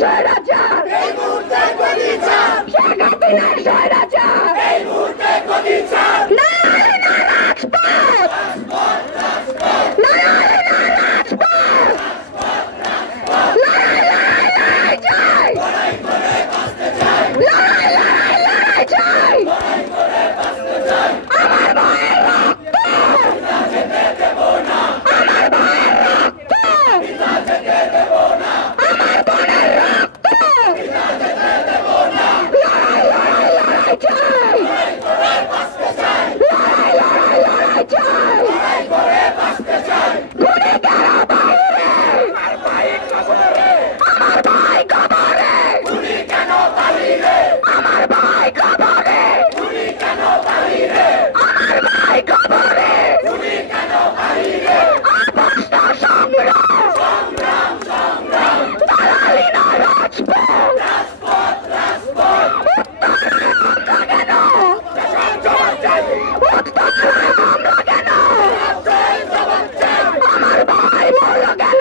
স্বৈরাচার এই মুহূর্তে গদি চাপ শেখ হাসিনার স্বৈরাচার এই মুহূর্তে গদি চাপ নারায়ণ রাজপথ নারায়ণ রাজপথ লড়াই লড়াই লড়াই চাই লড়াই করে বাঁচতে চাই লড়াই লড়াই লড়াই চাই লড়াই করে বাঁচতে চাই আমার ভাইয়ের রক্ত পিতা যেতে দেব না আমার ভাইয়ের রক্ত পিতা যেতে দেব না আমার বোনের রক্ত পিতা যেতে দেব না লড়াই লড়াই লড়াই চাই লড়াই করে বাঁচতে চাই লড়াই লড়াই লড়াই চাই লড়াই করে বাঁচতে চাই গুলি কেন বাইরে আমার ভাই কবরে আমার ভাই কবরে গুলি কেন বাইরে আমার ভাই কবরে গুলি কেন বাইরে আমার ভাই কবরে গুলি কেন বাইরে আপস্ত সংগ্রাম সংগ্রাম সংগ্রাম দালালি না রাজপথ রাজপথ রাজপথ উত্তরে আমরা কেন জবাব চাই উত্তরে আমরা কেন জবাব চাই আমার ভাই মরল কেন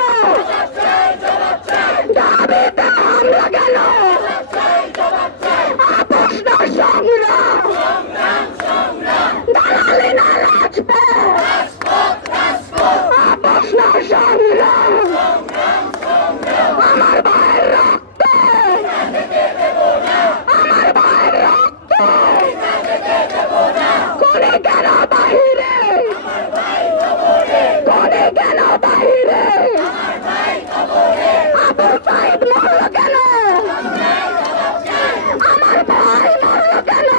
জবাব চাই দাবিতে আমরা কেন জবাব চাই আপস্ত সংগ্রাম সংগ্রাম সংগ্রাম দালালি না রাজপথ রাজপথ রাজপথ আপস্ত সংগ্রাম সংগ্রাম সংগ্রাম আমার ভাইয়ের রক্ত আমার ভাইয়ের রক্ত কোনে কেন বাহিরে কোনে কেন বাহিরে আবু সাইদ মরল কেন আমার ভাই মরল কেন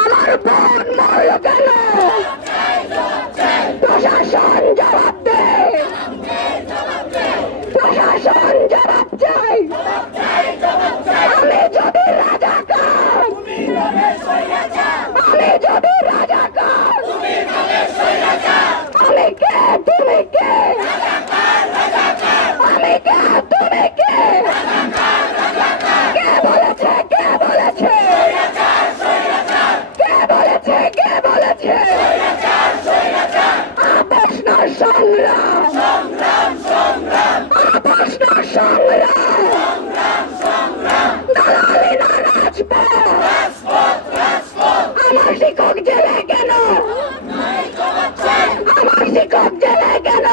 আমার বোন মরল কেন প্রশাসন জবাব দে প্রশাসন জবাব চাই আমি যদি রাজাকার আমি যদি রাজাকার আমি কে তুমি কে আমি কে তুমি কে কে বলেছে কে বলেছে কে বলেছে কে বলেছে আপস্ত সংগ্রাম সংগ্রাম সংগ্রাম আপস্ত সংগ্রাম সংগ্রাম সংগ্রাম দালালি না রাজপথ রাজপথ রাজপথ আমার শিক্ষক জেলে কেন আমার শিক্ষক জেলে কেন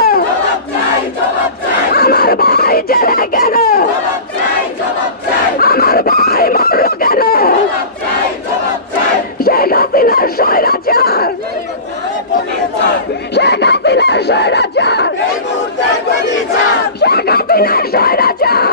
আমার ভাই জেলে কেন আমার ভাই মরল কেন শেখ হাসিনার স্বৈরাচার শেখ হাসিনার স্বৈরাচার শেখ হাসিনার স্বৈরাচার